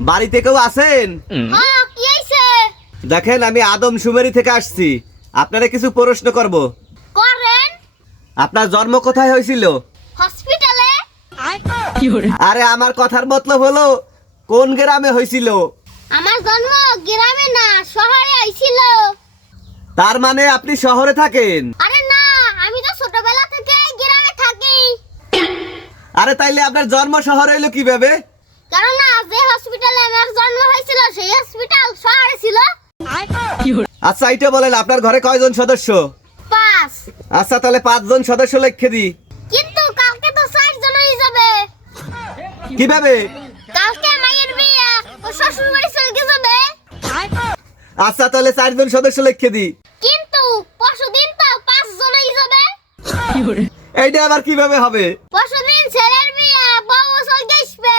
বাড়িতে কেউ আছেন? হ্যাঁ, কি হইছে? দেখেন, আমি আদমশুমারি থেকে আসছি। আপনারা কিছু প্রশ্ন করব। করেন। আপনার জন্ম কোথায় হয়েছিল? হসপিটালে। আরে আমার কথার মতলব হলো কোন গ্রামে হয়েছিল? আমার জন্ম গ্রামে না, শহরে হইছিল। তার মানে আপনি শহরে থাকেন? আরে না, আমি তো ছোটবেলা থেকে গ্রামে থাকি। আরে তাইলে আপনার জন্ম শহরে হইলো কিভাবে? কারণ না, যে হসপিটালে আমার জন্ম হয়েছিল সেই হসপিটাল শহরে ছিল। আচ্ছা, এইটা বলেন, আপনার ঘরে কয়জন সদস্য? 5। আচ্ছা, তাহলে 5 জন সদস্য লিখে দিই। কিন্তু কালকে তো 4 জন হয়ে যাবে। কিভাবে? কালকে মায়ের বিয়ে, ও শ্বশুর বাড়ি চলে যাবে। আচ্ছা, তাহলে 4 জন সদস্য লিখে দিই। কিন্তু পরশুদিন তো 5 জন হয়ে যাবে। এইটা আবার কিভাবে হবে? পরশুদিন ছেলের বিয়ে, বউ চলে আসবে।